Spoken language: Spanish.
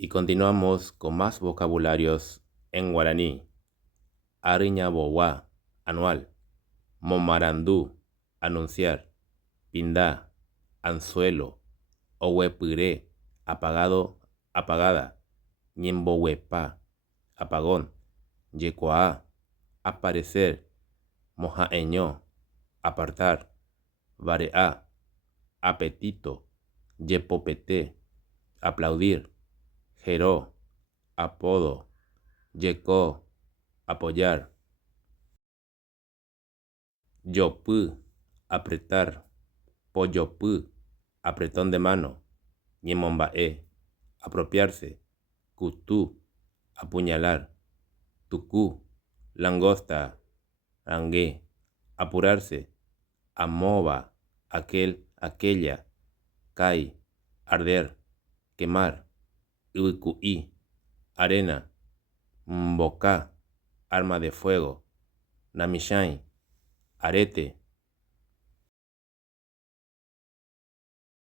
Y continuamos con más vocabularios en guaraní. Ariñabowa, anual. Momarandú, anunciar. Pindá, anzuelo. Ohuepuré, apagado, apagada. Ñembohuepa, apagón. Yecoá, aparecer. Mojaeño, apartar. Vareá, apetito. Yepopete, aplaudir. Jeró, apodo. Yecó, apoyar. Yopú, apretar. Poyopú, apretón de mano. Ñemombaé, apropiarse. Cutú, apuñalar. Tucú, langosta. Rangué, apurarse. Amoba, aquel, aquella. Cai, arder, quemar. Uicuí, arena. Mbocá, arma de fuego. Namishain, arete.